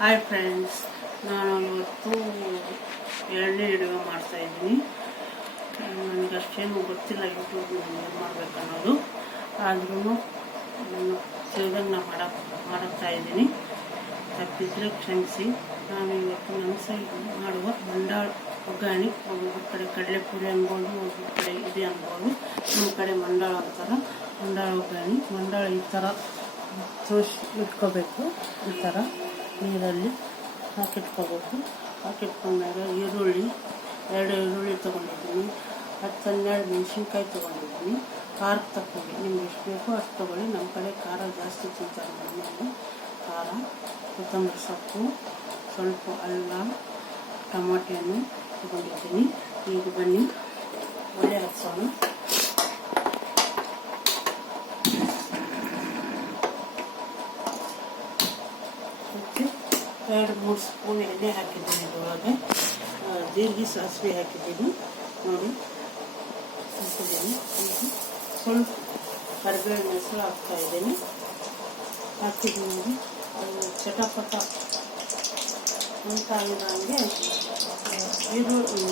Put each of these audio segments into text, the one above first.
Hi friends, ನಾನು ಇವತ್ತು ಎರಡನೇ ಅಡುಗೆ ಮಾಡ್ತಾಯಿದ್ದೀನಿ. ನನಗೆ ಅಷ್ಟೇನು ಗೊತ್ತಿಲ್ಲ ಯೂಟ್ಯೂಬ್ ಏನು ಮಾಡಬೇಕನ್ನೋದು. ಆದ್ರೂ ನಾನು ತಿಳಿದಂಗೆ ಮಾಡ್ತಾಯಿದ್ದೀನಿ. ತಪ್ಪಿದ್ರೆ ಕ್ಷಮಿಸಿ. ನಾನು ಇವತ್ತು ನನ್ನ ಸೈಡ್ ಮಾಡುವ ಮಂಡಾಳ ಒಗ್ಗರಣೆ, ಒಬ್ಬೊಬ್ಬರ ಕಡೆ ಕಡಲೆಪುರಿ ಅನ್ಬೋದು, ಒಬ್ಬೊಬ್ಬರ ಕಡೆ ಇದೆ ಅನ್ಬೋದು. ನಮ್ಮ ಕಡೆ ಮಂಡಾಳ ಅಂತಾರೆ. ಮಂಡಾಳ ಒಗ್ಗರಣೆ, ಮಂಡಾಳ ಈ ಥರ ಸೋಸಿ ಇಟ್ಕೋಬೇಕು. ಈ ಥರ ನೀರಲ್ಲಿ ಹಾಕಿಟ್ಕೋಬೇಕು. ಹಾಕಿಟ್ಕೊಂಡಾಗ ಎರಡು ಈರುಳ್ಳಿ ತೊಗೊಂಡಿದ್ದೀನಿ, 10-12 ಮೆಣಸಿನ್ಕಾಯಿ ತೊಗೊಂಡಿದ್ದೀನಿ. ಖಾರಕ್ಕೆ ತಕ್ಕೊಂಡು ನಿಮ್ಗೆ ಎಷ್ಟು ಬೇಕೋ ಅಷ್ಟು ತೊಗೊಳ್ಳಿ. ನಮ್ಮ ಕಡೆ ಖಾರ ಜಾಸ್ತಿ ತಿಂತಾರೆ. ಮನೆಯಲ್ಲಿ ಖಾರ, ಕೊತ್ತಂಬರಿ ಸೊಪ್ಪು, ಸ್ವಲ್ಪ ಅಲ್ಲ, ಟೊಮಾಟೆಯನ್ನು ತೊಗೊಂಡಿದ್ದೀನಿ. ಈಗ ಬನ್ನಿ ಒಲೆ ಹಚ್ಚೋಣ. ಮತ್ತು 2-3 ಸ್ಪೂನ್ ಎಣ್ಣೆ ಹಾಕಿದ್ದೀನಿ. ಇದರೊಳಗೆ ಜೀರಿಗೆ, ಸಾಸಿವೆ ಹಾಕಿದ್ದೀನಿ ನೋಡಿ, ಹಾಕಿದ್ದೀನಿ. ಈಗ ಸ್ವಲ್ಪ ಕರಿಬೇವಿನ ಹೆಸರು ಹಾಕ್ತಾಯಿದ್ದೀನಿ. ಹಾಕಿದ್ದೀನಿ ನೋಡಿ, ಅದು ಚಟಪಟ ಅಂತ ಆಗಿದಂಗೆ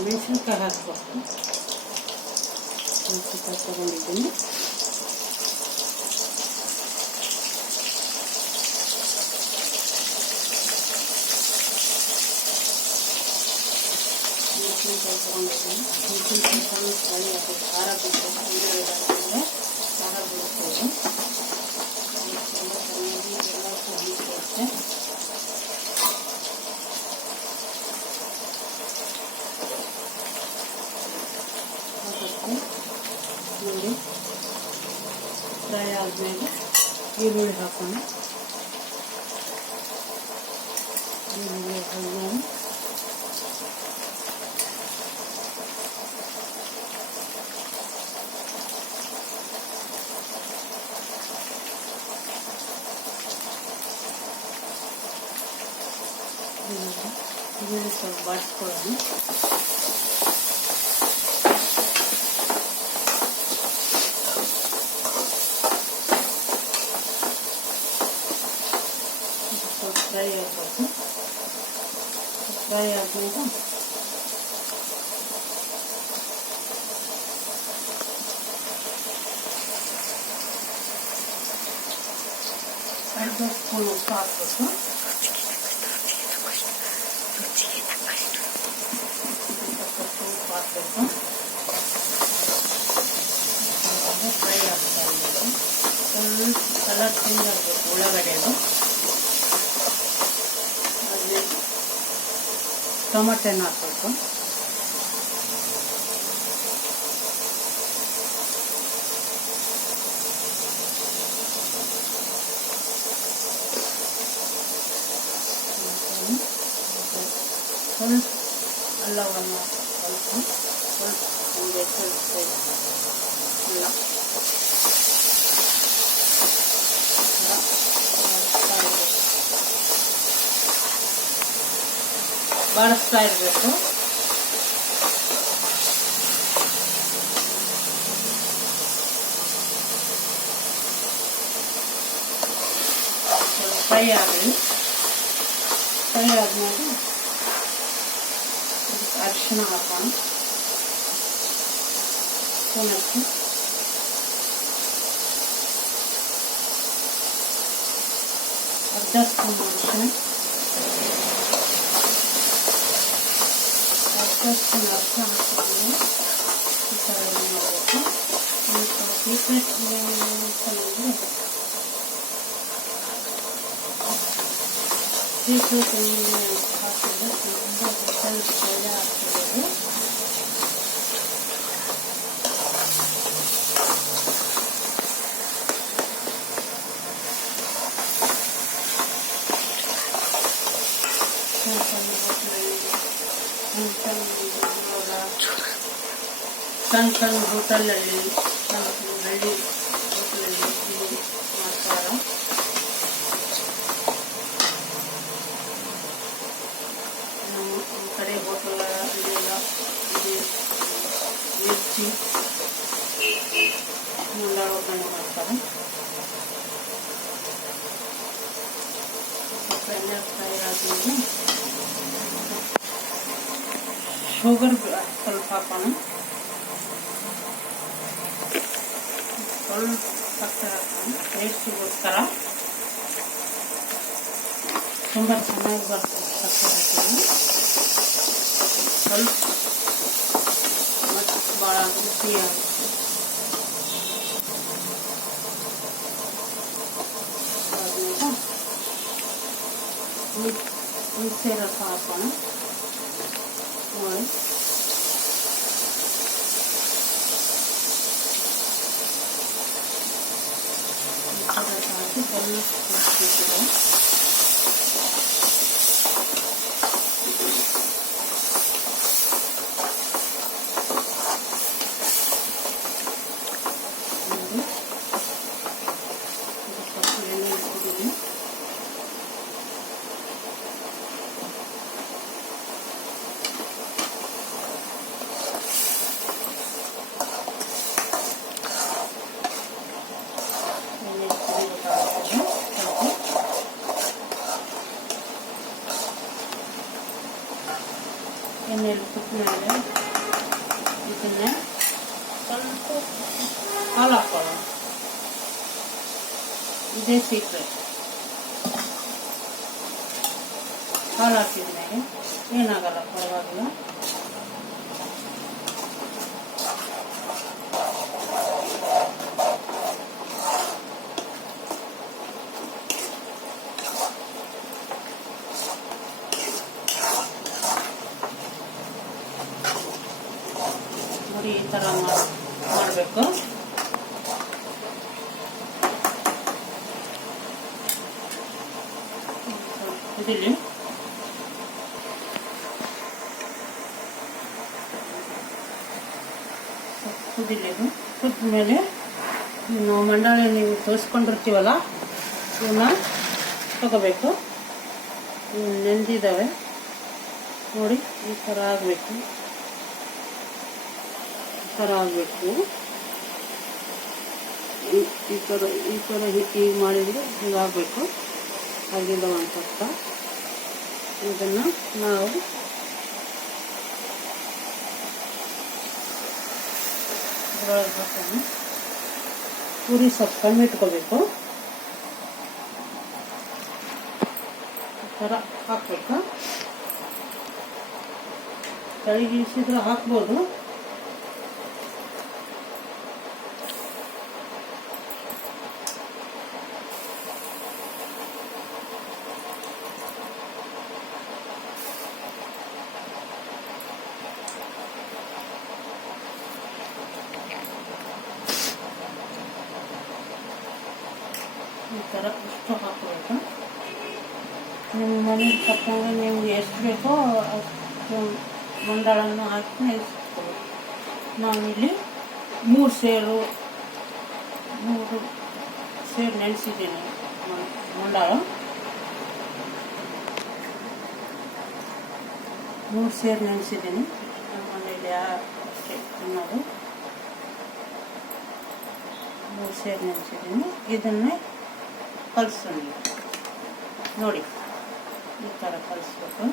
ಮೆಣಸಿನ್ಕಾಯಿ ಹಾಕಬೇಕು. ಮೆಣಸಿನ್ಕಾಯಿ ತೊಗೊಂಡಿದ್ದೀನಿ. ಮೆಣಸಿನ್ಕಾಯಿ ತೊಗೊಂಡಿದ್ದೀನಿ. ಮೆಣಸಿನ್ಕಾಯಿ ಸಣ್ಣ ಹಾಕಿ ಖಾರ ಬಿಟ್ಟು ಹಾಕಿದ್ರೆ ಖಾರ ಬಿಡುತ್ತದೆ. ಎಲ್ಲ ಚೆನ್ನಾಗಿ ಎಲ್ಲ ಹೊಡಿಸುತ್ತೆ. ನೋಡಿ, ಫ್ರೈ ಆದಮೇಲೆ ಈರುಳ್ಳಿ ಹಾಕೋಣ. ಈರುಳ್ಳಿ ಹಾಕಿದ್ಮೇಲೆ ಈರುಳ್ಳಿ ಸ್ವಲ್ಪ ಬಾಡಿಸ್ಕೊಳ್ಳೋಣ. ಸ್ವಲ್ಪ ಫ್ರೈ ಆಗಬೇಕು. ಫ್ರೈ ಆದ್ಮೇಲೆ ಅರ್ಧ ಸ್ಪೂನ್ ಉಪ್ಪು ಹಾಕ್ಬೇಕು. ಫ್ರೈ ಆಗ್ತಾ ಇರೋದು ಸ್ವಲ್ಪ ಕಲರ್ ಚೇಂಜ್ ಆಗಬೇಕು ಉಳ್ಳಾಗಡ್ಡೆದು. ಅದೇ ಟೊಮಾಟೆನ ಹಾಕಬೇಕು. ಸ್ವಲ್ಪ ಅಲ್ಲವನ್ನು ಸ್ವಲ್ಪ ಒಂದು ಅಲ್ಲ ಬಾಡಿಸ್ತಾ ಇರಬೇಕು. ಫ್ರೈ ಆಗಲಿ. ಫ್ರೈ ಆದ್ಮೇಲೆ ಅರಿಶಿನ ಹಾಕೋಣ. ಸ್ಪೂನಷ್ಟು ಅರ್ಧ ಸ್ಪೂನ್ ಅರಿಶಿನ, ಹಾಕಿದ್ರೆ ಈ ಥರ ಮಾಡಬೇಕು. ಸೀಕ್ರೆಟ್ ಅಂತಂದರೆ ಸೀಕ್ರೆಟ್ ಹಾಕಿದ್ರೆ ತುಂಬ ಹೋಟೆಲ್ ಸ್ಟೈಲ್ ಆಗ್ತಿರೋದು. ಸಣ್ಣ ಹೋಟೆಲಲ್ಲಿ, ಹಳ್ಳಿ ಹೋಟೆಲಲ್ಲಿ ಇದು ಮಾಡ್ತಾರೆ. ನಮ್ಮ ಕಡೆ ಹೋಟೆಲಲ್ಲೆಲ್ಲ ಇದು ಮಿರ್ಚಿ ಮಂಡಾಳ ಒಗ್ಗರಣೆ ಮಾಡ್ತಾರೆ. ಎಣ್ಣೆ ಫ್ರೈ ಆದಮೇಲೆ ಶುಗರ್ ಸ್ವಲ್ಪ ಹಾಕೋಣ. ಸ್ವಲ್ಪ ಸಕ್ಕರೆ ಹಾಕೋಣ ಟೇಸ್ಟಿಗೋಸ್ಕರ. ತುಂಬ ಚೆನ್ನಾಗಿ ಬರ್ತದೆ ಸಕ್ಕರೆ ಹಾಕಿದ್ರೆ. ಸ್ವಲ್ಪ ಮತ್ತು ಭಾಳ ರುಚಿಯಾಗುತ್ತೆ. ಹುಣಸೆ ರಸ ಹಾಕೋಣ. ನೋಡಿ ಹಾಕಿ ಸ್ವಲ್ಪ ಎಣ್ಣೆಯಲ್ಲಿ ಕುಟ್ಮೇಲೆ ಇದನ್ನೇ ಸ್ವಲ್ಪ ಹಾಲು ಹಾಕೊಳ್ಳೋಣ. ಇದೇ ಸೀಕ್ರೆಟ್. ಹಾಲು ಹಾಕಿದ್ಮೇಲೆ ಏನಾಗಲ್ಲ, ಪರವಾಗಿಲ್ಲ. ನೋಡಿ ಈ ಥರ ಮಾಡಬೇಕು. ಕುದಿಲಿ. ಕುದಿಲಿದು ಕುದ್ದ ಮೇಲೆ ನಾವು ಮಂಡಾಳಿ ನೀವು ತೋರಿಸ್ಕೊಂಡಿರ್ತೀವಲ್ಲ ಇವನ್ನ ತಗೋಬೇಕು. ನೆಂದಿದ್ದಾವೆ ನೋಡಿ, ಈ ಥರ ಆಗಬೇಕು. ಈ ಥರ ಆಗಬೇಕು. ಈ ಥರ ಹೀಗೆ ಮಾಡಿದರೆ ಹೀಗಾಗಬೇಕು. ಆಗಿಲ್ಲ ಒಂದು ಸ್ವಲ್ಪ. ಇದನ್ನು ನಾವು ಇದ್ರೊಳಗೆ ಹಾಕೋಣ. ಪೂರಿ ಸ್ವಲ್ಪ ಕಮ್ಮಿ ಇಟ್ಕೋಬೇಕು. ಈ ಥರ ಹಾಕಬೇಕು. ಕೆಳಗೆ ಇಳಿಸಿದ್ರೆ ಹಾಕ್ಬೋದು. ಈ ಥರ ಇಷ್ಟು ಹಾಕಬೇಕು. ನಿಮ್ಮ ಮನೆಗೆ ತಕ್ಕಂಗೆ ನಿಮ್ಗೆ ಎಷ್ಟು ಬೇಕೋ ಅಷ್ಟು ಮಂಡಾಳನ್ನು ಹಾಕಿ ನೆನೆಸ್ಕೋಬೇಕು. ನಾನಿಲ್ಲಿ 3 ಸೇರು ನೆನೆಸಿದ್ದೀನಿ ಮಂಡಾಳ. 3 ಸೇರು ನೆನೆಸಿದ್ದೀನಿ. ನಮ್ಮ ಮನೇಲಿ ಅಷ್ಟೇ ಅನ್ನೋದು. 3 ಸೇರು ನೆನೆಸಿದ್ದೀನಿ. ಇದನ್ನೇ ಕಲಿಸೋಣ ನೋಡಿ. ಈ ಥರ ಕಲಿಸ್ಬೇಕು.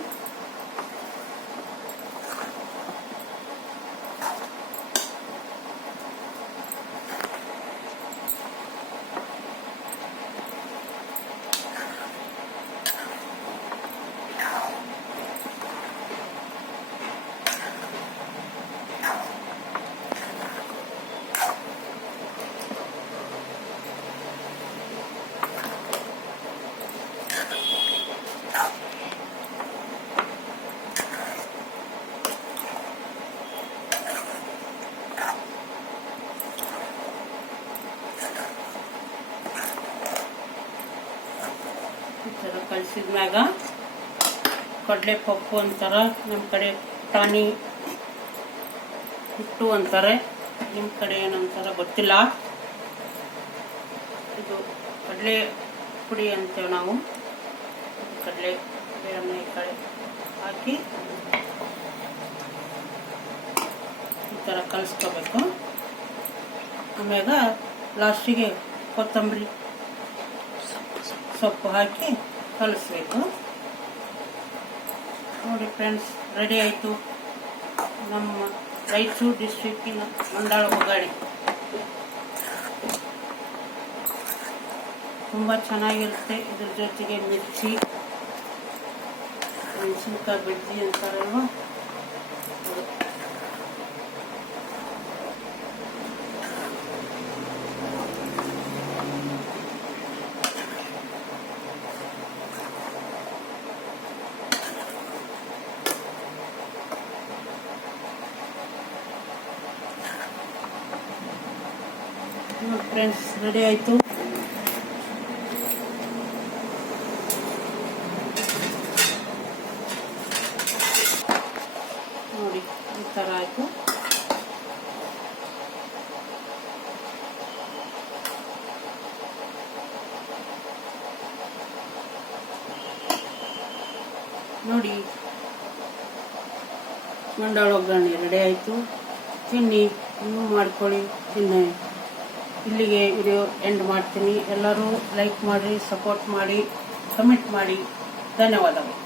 ಈ ಥರ ಕಲಿಸಿದ್ಮ್ಯಾಗ ಕಡಲೆ ಪಪ್ಪು ಅಂತಾರೆ, ನಮ್ಮ ಕಡೆ ಟಾಣಿ ಹಿಟ್ಟು ಅಂತಾರೆ, ನಿಮ್ಮ ಕಡೆ ಏನಂತಾರೆ ಗೊತ್ತಿಲ್ಲ. ಇದು ಕಡಲೆ ಪುಡಿ ಅಂತೇವೆ ನಾವು. ಕಡಲೆ ಬೇಳೆ ಕಡೆ ಹಾಕಿ ಈ ಥರ ಕಲಿಸ್ಕೋಬೇಕು. ಆಮ್ಯಾಗ ಲಾಸ್ಟಿಗೆ ಕೊತ್ತಂಬರಿ ಸೊಪ್ಪು ಹಾಕಿ ಕಲಿಸ್ಬೇಕು. ನೋಡಿ ಫ್ರೆಂಡ್ಸ್, ರೆಡಿ ಆಯಿತು ನಮ್ಮ ರಾಯಚೂರು ಡಿಸ್ಟ್ರಿಕ್ಕಿನ ಮಂಡಾಳ ಒಗ್ಗರಣೆ. ತುಂಬ ಚೆನ್ನಾಗಿರುತ್ತೆ. ಇದ್ರ ಜೊತೆಗೆ ಮಿರ್ಚಿ, ಮೆಣಸಿನ್ಕಾಯಿ ಬಜ್ಜಿ ಅಂತಾರಲ್ವ ಅದು. ಫ್ರೆಂಡ್ಸ್, ರೆಡಿ ಆಯಿತು. ನೋಡಿ, ಈ ಥರ ಆಯಿತು. ನೋಡಿ, ಮಂಡಾಳ ಒಗ್ಗರಣೆ ರೆಡಿ ಆಯಿತು. ತಿನ್ನಿ, ನೀವು ಮಾಡ್ಕೊಳ್ಳಿ, ತಿನ್ನಿ. ಇಲ್ಲಿಗೆ ವಿಡಿಯೋ ಎಂಡ್ ಮಾಡ್ತೀನಿ. ಎಲ್ಲರೂ ಲೈಕ್ ಮಾಡಿ, ಸಪೋರ್ಟ್ ಮಾಡಿ, ಕಮೆಂಟ್ ಮಾಡಿ. ಧನ್ಯವಾದಗಳು.